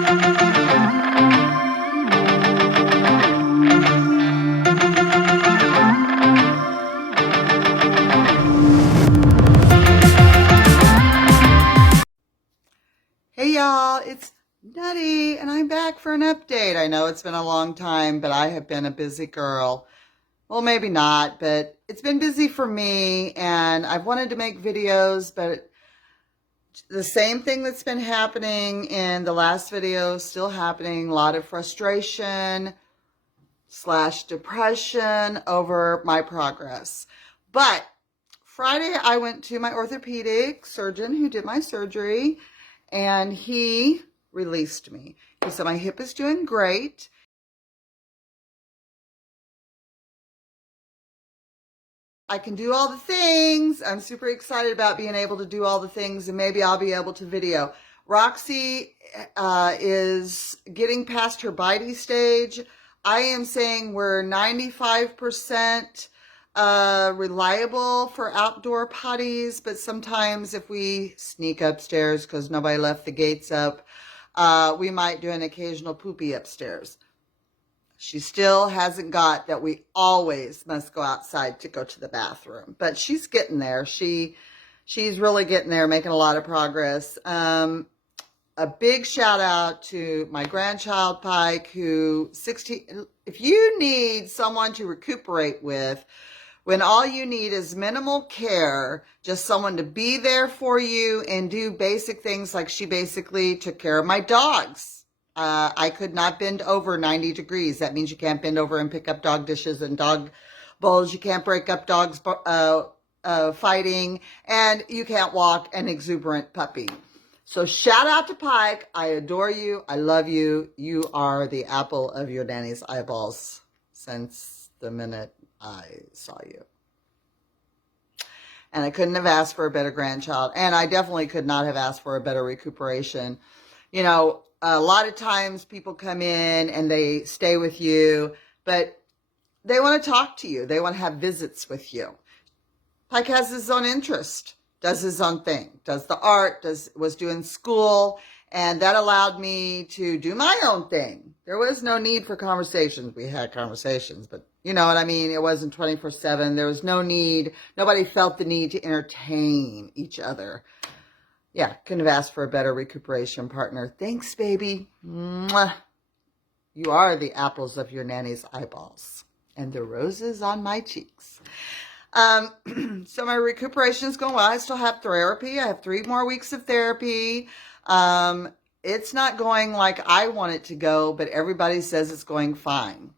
Hey y'all, it's Nutty, and I'm back for an update. I know it's been a long time, but I have been a busy girl. Well, maybe not, but it's been busy for me, and I've wanted to make videos, but the same thing that's been happening in the last video is still happening. A lot of frustration slash depression over my progress. But Friday, I went to my orthopedic surgeon who did my surgery, and he released me. He said my hip is doing great. I can do all the things. I'm super excited about being able to do all the things, and maybe I'll be able to video. Roxy is getting past her bitey stage. I am saying we're 95% reliable for outdoor potties, but sometimes if we sneak upstairs because nobody left the gates up, we might do an occasional poopy upstairs. She still hasn't got that we always must go outside to go to the bathroom, but she's getting there. She's really getting there, making a lot of progress. A big shout out to my grandchild Pike, who 16. If you need someone to recuperate with, when all you need is minimal care, just someone to be there for you and do basic things like she basically took care of my dogs. I could not bend over 90 degrees. That means you can't bend over and pick up dog dishes and dog bowls. You can't break up dogs fighting, and you can't walk an exuberant puppy. So shout out to Pike. I adore you. I love you. You are the apple of your nanny's eyeballs since the minute I saw you. And I couldn't have asked for a better grandchild. And I definitely could not have asked for a better recuperation. You know, a lot of times people come in and they stay with you, but they want to talk to you. They want to have visits with you. Pike has his own interest, does his own thing, does the art, was doing school, and that allowed me to do my own thing. There was no need for conversations. We had conversations, but you know what I mean? It wasn't 24/7. There was no need. Nobody felt the need to entertain each other. Yeah, couldn't have asked for a better recuperation partner. Thanks, baby. Mwah. You are the apples of your nanny's eyeballs and the roses on my cheeks. So my recuperation is going well. I still have therapy. I have 3 more weeks of therapy. It's not going like I want it to go, but everybody says it's going fine.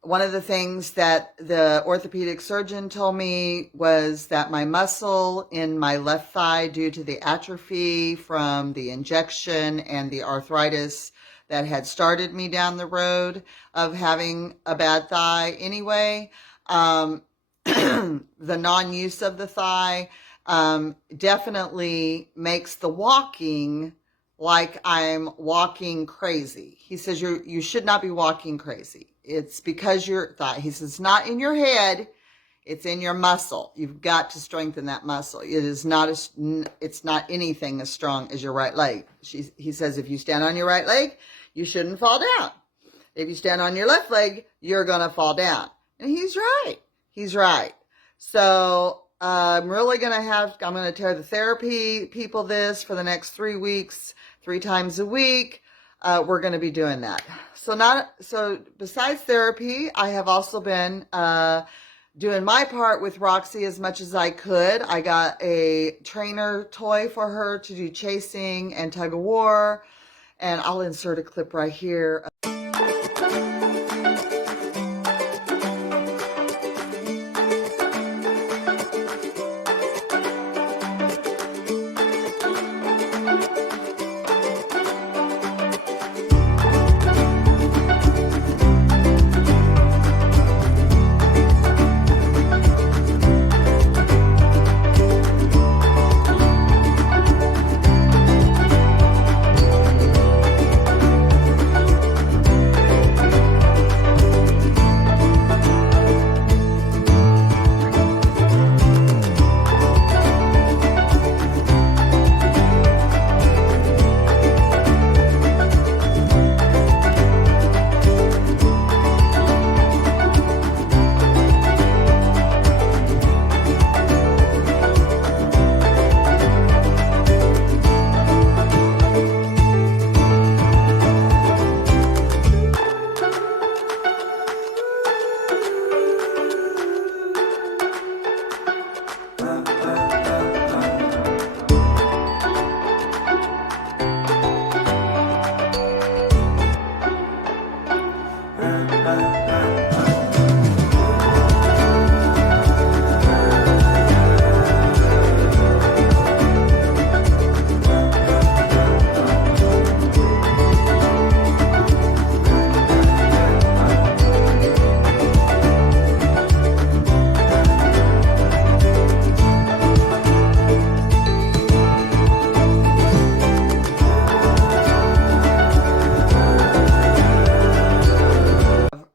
One of the things that the orthopedic surgeon told me was that my muscle in my left thigh, due to the atrophy from the injection and the arthritis that had started me down the road of having a bad thigh anyway, the non-use of the thigh definitely makes the walking like I'm walking crazy. He says you should not be walking crazy. It's because your thigh, he says, not in your head, it's in your muscle. You've got to strengthen that muscle. It's not anything as strong as your right leg. He says if you stand on your right leg, you shouldn't fall down. If you stand on your left leg, you're going to fall down. And he's right. He's right. So I'm going to tell the therapy people this for the next 3 weeks, 3 times a week. We're going to be doing that. So besides therapy, I have also been doing my part with Roxy as much as I could. I got a trainer toy for her to do chasing and tug of war, and I'll insert a clip right here.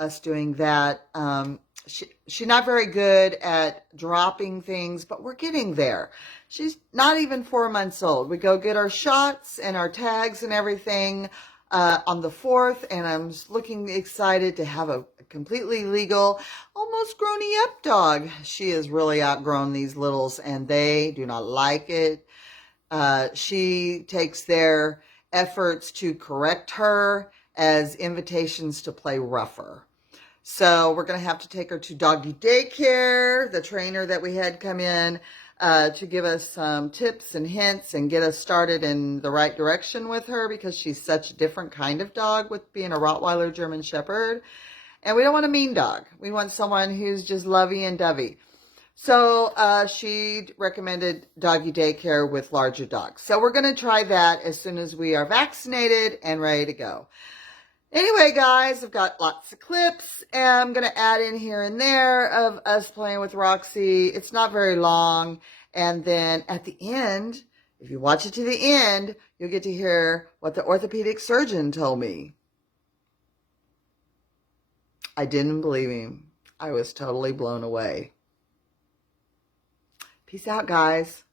us doing that. She's not very good at dropping things, but we're getting there. She's not even 4 months old. We go get our shots and our tags and everything on the 4th, and I'm looking excited to have a completely legal, almost grown-y up dog. She has really outgrown these littles, and they do not like it. She takes their efforts to correct her as invitations to play rougher. So we're going to have to take her to doggy daycare, the trainer that we had come in to give us some tips and hints and get us started in the right direction with her, because she's such a different kind of dog with being a Rottweiler German Shepherd. And we don't want a mean dog. We want someone who's just lovey and dovey. So she recommended doggy daycare with larger dogs. So we're going to try that as soon as we are vaccinated and ready to go. Anyway, guys, I've got lots of clips, and I'm going to add in here and there of us playing with Roxy. It's not very long. And then at the end, if you watch it to the end, you'll get to hear what the orthopedic surgeon told me. I didn't believe him. I was totally blown away. Peace out, guys.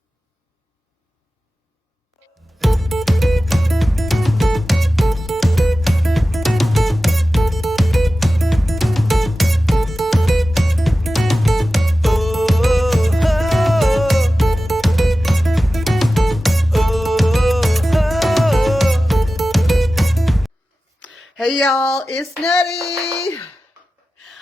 Hey y'all, it's Nutty.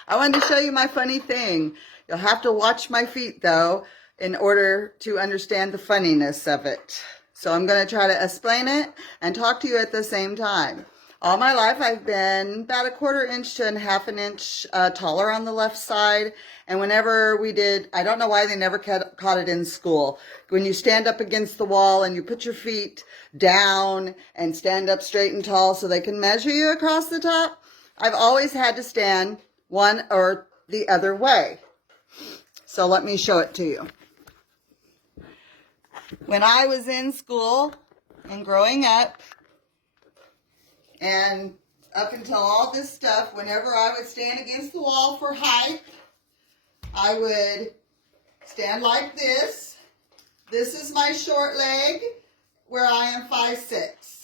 I wanted to show you my funny thing. You'll have to watch my feet though in order to understand the funniness of it. So I'm going to try to explain it and talk to you at the same time. All my life I've been about 1/4 inch to 1/2 inch taller on the left side. And whenever we did, I don't know why they never caught it in school. When you stand up against the wall and you put your feet down and stand up straight and tall so they can measure you across the top, I've always had to stand one or the other way. So let me show it to you. When I was in school and growing up, and up until all this stuff, whenever I would stand against the wall for height, I would stand like this. This is my short leg where I am 5'6".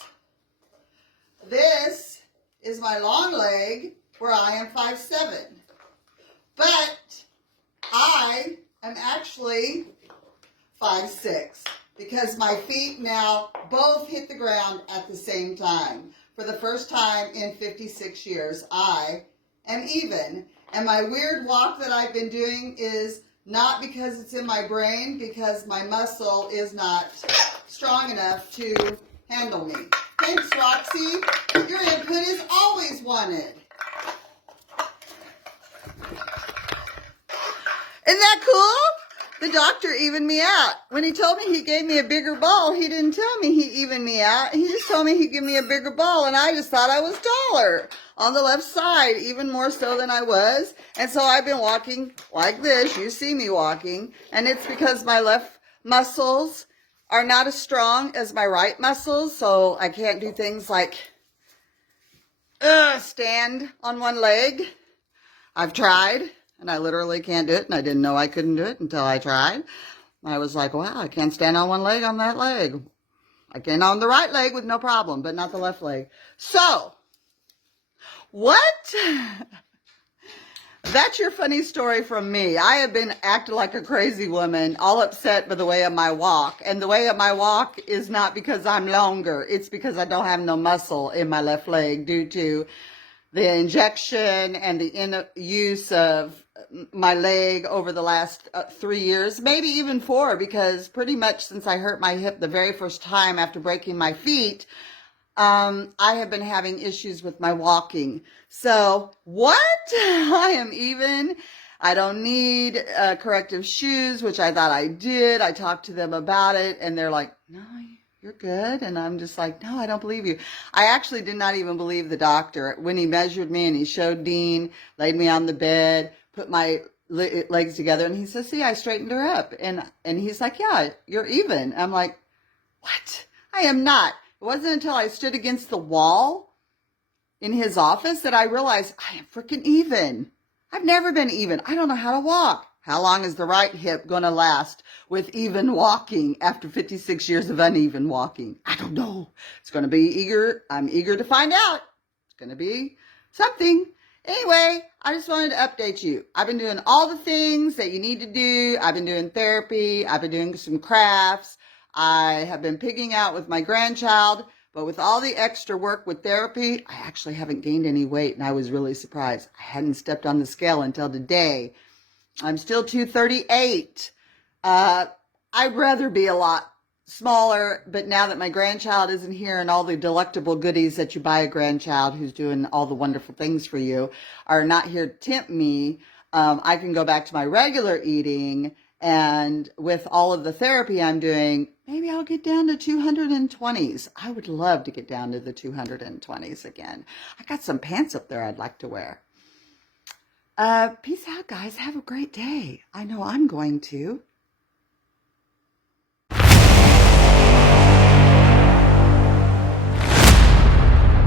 This is my long leg where I am 5'7". But I am actually 5'6", because my feet now both hit the ground at the same time. For the first time in 56 years, I am even. And my weird walk that I've been doing is not because it's in my brain, because my muscle is not strong enough to handle me. Thanks, Roxy. Your input is always wanted. Isn't that cool? The doctor evened me out. When he told me he gave me a bigger ball, he didn't tell me he evened me out. He just told me he'd give me a bigger ball, and I just thought I was taller on the left side, even more so than I was. And so I've been walking like this. You see me walking, and it's because my left muscles are not as strong as my right muscles, so I can't do things like stand on one leg. I've tried. And I literally can't do it, and I didn't know I couldn't do it until I tried. I was like, wow, I can't stand on one leg on that leg. I can on the right leg with no problem, but not the left leg. So, what? That's your funny story from me. I have been acting like a crazy woman, all upset by the way of my walk. And the way of my walk is not because I'm longer. It's because I don't have no muscle in my left leg due to the injection and the use of my leg over the last 3 years, maybe even 4, because pretty much since I hurt my hip the very first time after breaking my feet, I have been having issues with my walking. So what? I am even. I don't need corrective shoes, which I thought I did. I talked to them about it, and they're like, no, you're good. And I'm just like, no, I don't believe you. I actually did not even believe the doctor. When he measured me and he showed Dean, laid me on the bed, put my legs together, and he says, see, I straightened her up. And he's like, yeah, you're even. I'm like, what? I am not. It wasn't until I stood against the wall in his office that I realized I am freaking even. I've never been even. I don't know how to walk. How long is the right hip going to last with even walking after 56 years of uneven walking? I don't know. It's going to be eager. I'm eager to find out. It's going to be something. Anyway, I just wanted to update you. I've been doing all the things that you need to do. I've been doing therapy. I've been doing some crafts. I have been pigging out with my grandchild. But with all the extra work with therapy, I actually haven't gained any weight, and I was really surprised. I hadn't stepped on the scale until today. I'm still 238. I'd rather be a lot smaller, but now that my grandchild isn't here and all the delectable goodies that you buy a grandchild who's doing all the wonderful things for you are not here to tempt me, I can go back to my regular eating. And with all of the therapy I'm doing, maybe I'll get down to 220s. I would love to get down to the 220s again. I got some pants up there I'd like to wear. Peace out, guys. Have a great day. I know I'm going to.